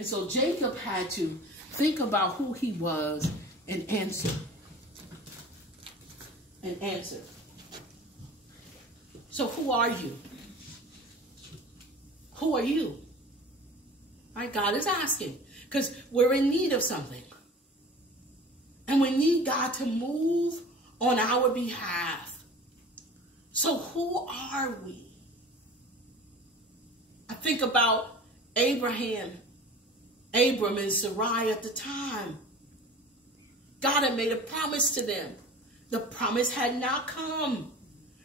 And so Jacob had to think about who he was and answer. So who are you? Who are you? Right? God is asking, because we're in need of something. And we need God to move on our behalf. So who are we? I think about Abram and Sarai at the time. God had made a promise to them. The promise had not come.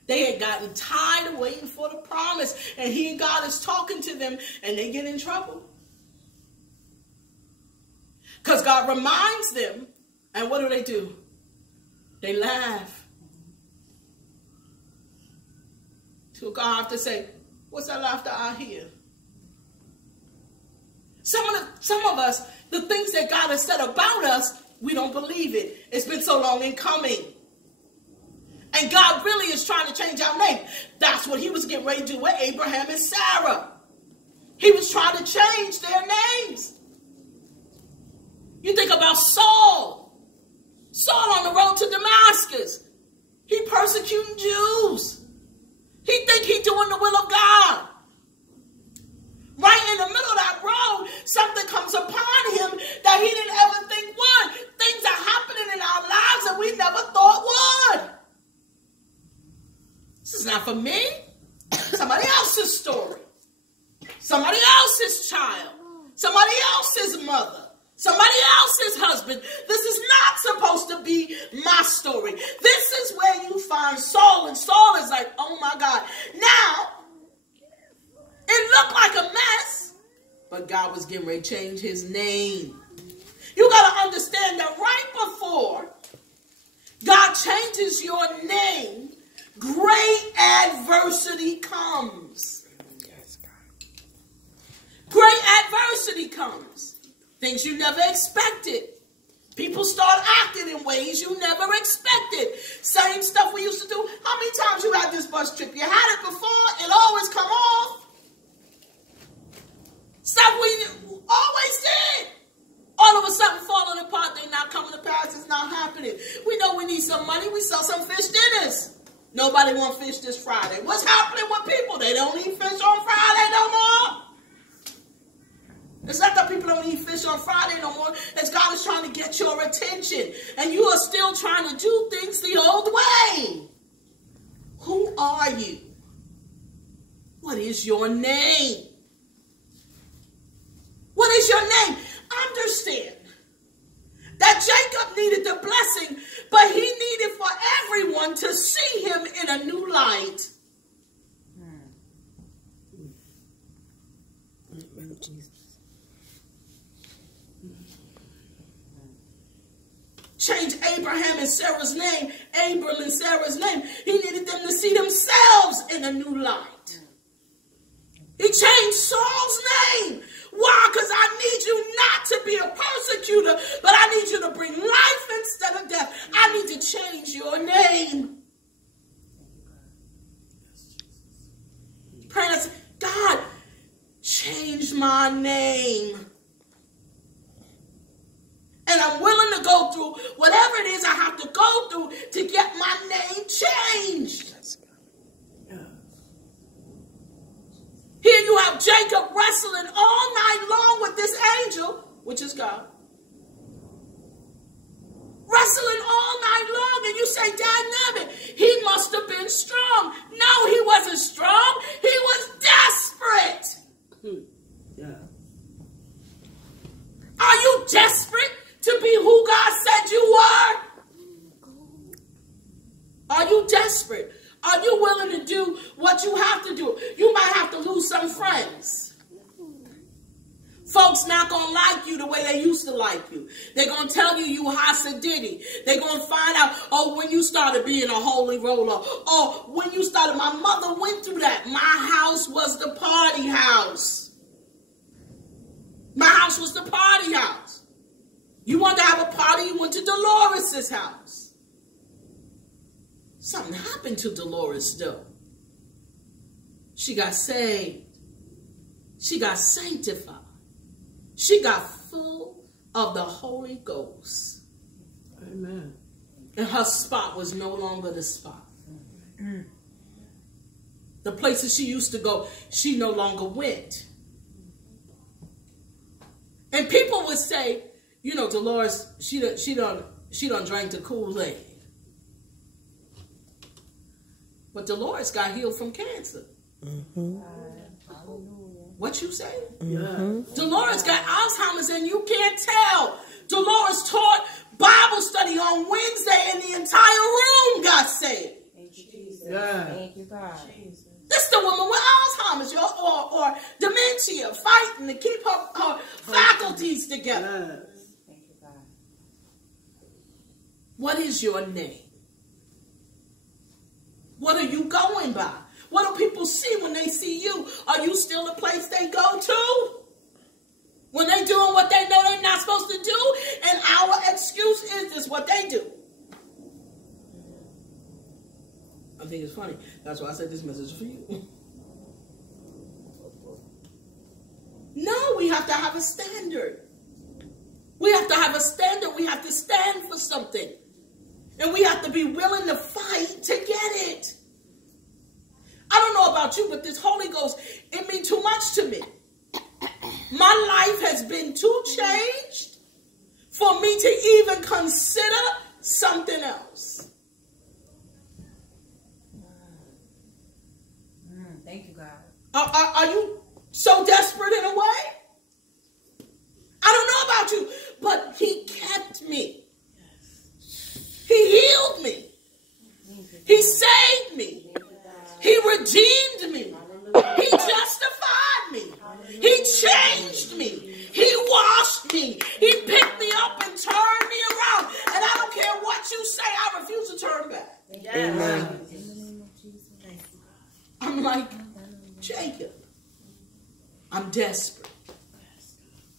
They had gotten tired of waiting for the promise. And he and God is talking to them, and they get in trouble. Because God reminds them, and what do? They laugh. So God have to say, what's that laughter I hear? Some of us, the things that God has said about us, we don't believe it. It's been so long in coming. And God really is trying to change our name. That's what he was getting ready to do with Abraham and Sarah. He was trying to change their names. You think about Saul. Saul on the road to Damascus. He persecuting Jews. He think he doing the will of God. Right in the middle of that road, something comes upon him that he didn't ever think would. Things are happening in our lives that we never thought would. This is not for me. Somebody else's story. Somebody else's child. Somebody else's mother. Somebody else's husband. This is not supposed to be my story. This is where you find Saul. And Saul is like, oh my God. Now, it looked like a mess, but God was getting ready to change his name. You got to understand that right before God changes your name, great adversity comes. Great adversity comes. Things you never expected. People start acting in ways you never expected. Same stuff we used to do. How many times you had this bus trip? You had it before, it always come off. Stuff we always did. All of a sudden falling apart, they're not coming to pass, it's not happening. We know we need some money, we sell some fish dinners. Nobody want fish this Friday. What's happening with people? They don't eat fish on Friday no more. It's not that people don't eat fish on Friday no more. It's God is trying to get your attention. And you are still trying to do things the old way. Who are you? What is your name? What is your name? Understand that Jacob needed the blessing, but he needed for everyone to see him in a new light. Change Abraham and Sarah's name, Abram and Sarah's name. He needed them to see themselves in a new light. He changed Saul's name. Why? Because I need you not to be a persecutor, but I need you to bring life instead of death. I need to change your name. Pray and say, God, change my name. And I'm willing to go through whatever it is I have to go through to get my name changed. Here you have Jacob wrestling all night long with this angel, which is God. Wrestling all night long, and you say, dad, he must have been strong. No, he wasn't strong. He was desperate. Yeah. Are you desperate to be who God said you were? Are you desperate? Are you willing to do what you have to do? You might have to lose some friends. Folks not going to like you the way they used to like you. They're going to tell you Hasidity. They're going to find out, oh, when you started being a holy roller. Oh, when you started, my mother went through that. My house was the party house. My house was the party house. You wanted to have a party, you went to Dolores' house. Something happened to Dolores, though. She got saved. She got sanctified. She got full of the Holy Ghost. Amen. And her spot was no longer the spot. The places she used to go, she no longer went. And people would say, you know, Dolores, she done drank the Kool-Aid. But Dolores got healed from cancer. What you say? Dolores got Alzheimer's and you can't tell. Dolores taught Bible study on Wednesday and the entire room got saved. Thank you, Jesus. Yeah. Thank you, God. Jesus. This is the woman with Alzheimer's or dementia, fighting to keep her faculties together. Yes. Thank you, God. What is your name? What are you going by? What do people see when they see you? Are you still the place they go to? When they doing what they know they're not supposed to do, and our excuse is this what they do. I think it's funny. That's why I said this message is for you. No, we have to have a standard. We have to have a standard. We have to stand for something. And we have to be willing to fight to get it. I don't know about you, but this Holy Ghost, it means too much to me. My life has been too changed for me to even consider something else. Thank you, God. Are you so desperate in a way? I don't know about you, but he kept me. He healed me. He saved me. He redeemed me. He justified me. He changed me. He washed me. He picked me up and turned me around. And I don't care what you say, I refuse to turn back. Amen. I'm like Jacob. I'm desperate.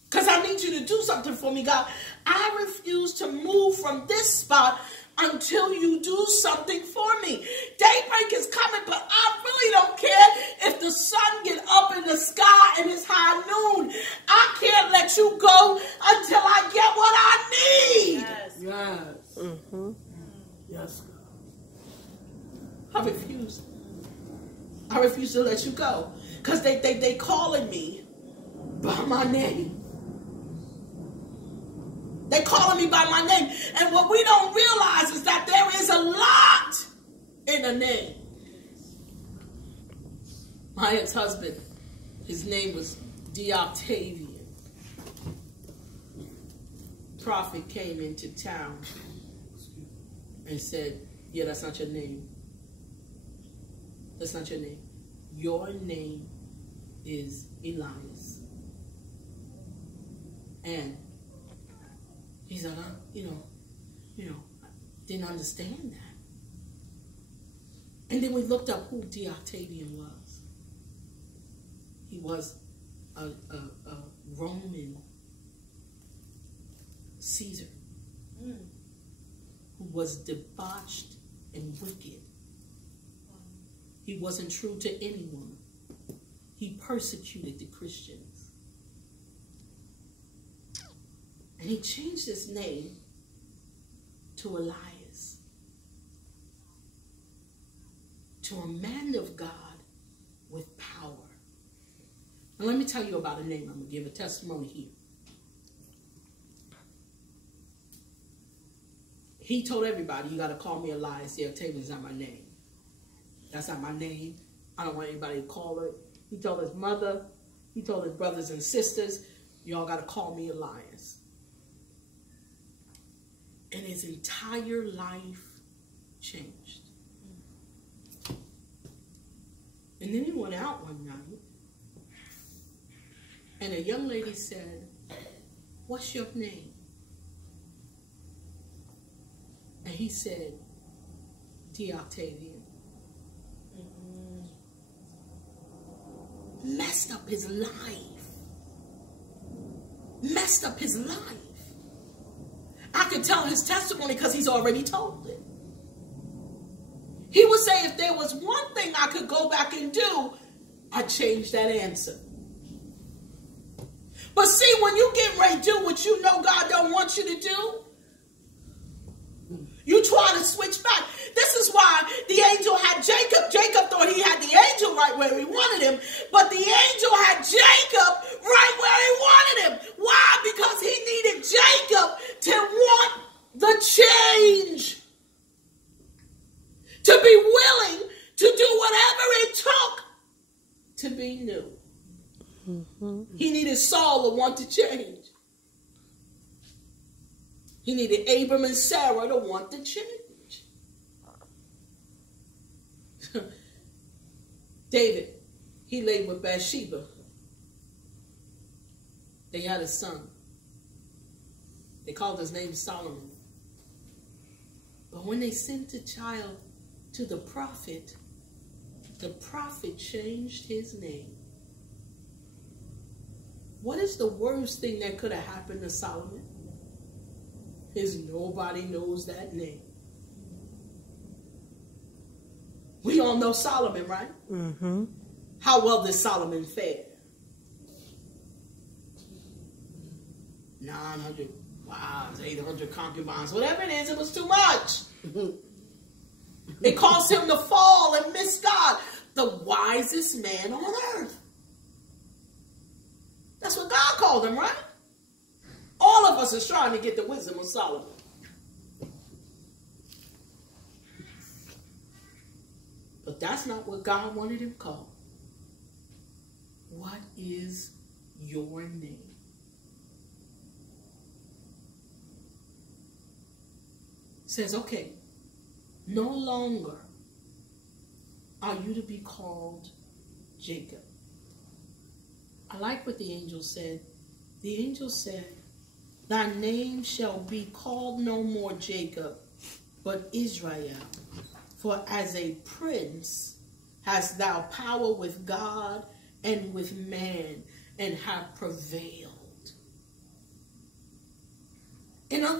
Because I need you to do something for me, God. I refuse to move from this spot until you do something for me. Daybreak is coming, but I really don't care if the sun get up in the sky and it's high noon. I can't let you go until I get what I need. Yes. Yes, God. I refuse. I refuse to let you go. Because they calling me by my name. They calling me by my name. And what we don't realize is that there is a lot in a name. My ex-husband, his name was Octavian. Prophet came into town and said, yeah, that's not your name. That's not your name. Your name is Elias. And he's like, I didn't understand that. And then we looked up who Octavian was. He was a Roman Caesar who was debauched and wicked. He wasn't true to anyone. He persecuted the Christians. And he changed his name to Elias, to a man of God with power. And let me tell you about a name. I'm going to give a testimony here. He told everybody, you got to call me Elias. The Octavian is not my name. That's not my name. I don't want anybody to call it. He told his mother, he told his brothers and sisters, y'all got to call me Elias. And his entire life changed. And then he went out one night, and a young lady said, what's your name? And he said, Octavian. Messed up his life. Messed up his life. I can tell his testimony because he's already told it. He would say, if there was one thing I could go back and do, I'd change that answer. But see, when you get ready to do what you know God don't want you to do, you try to switch back. This is why the angel had Jacob. Jacob thought he had the angel right where he wanted him, but the angel had Jacob right where he wanted him. Why? Because he needed Jacob to want the change, to be willing to do whatever it took to be new. He needed Saul to want to change. He needed Abram and Sarah to want to change. David, he laid with Bathsheba. They had a son. They called his name Solomon. But when they sent the child to the prophet changed his name. What is the worst thing that could have happened to Solomon? Is nobody knows that name. We all know Solomon, right? Mm-hmm. How well did Solomon fare? 900 wives, 800 concubines, whatever it is, it was too much. It caused him to fall and miss God, the wisest man on earth. That's what God called him, right? All of us is trying to get the wisdom of Solomon. But that's not what God wanted him called. What is your name? Says, okay, no longer are you to be called Jacob. I like what the angel said. The angel said, thy name shall be called no more Jacob, but Israel. For as a prince hast thou power with God and with man, and have prevailed. In other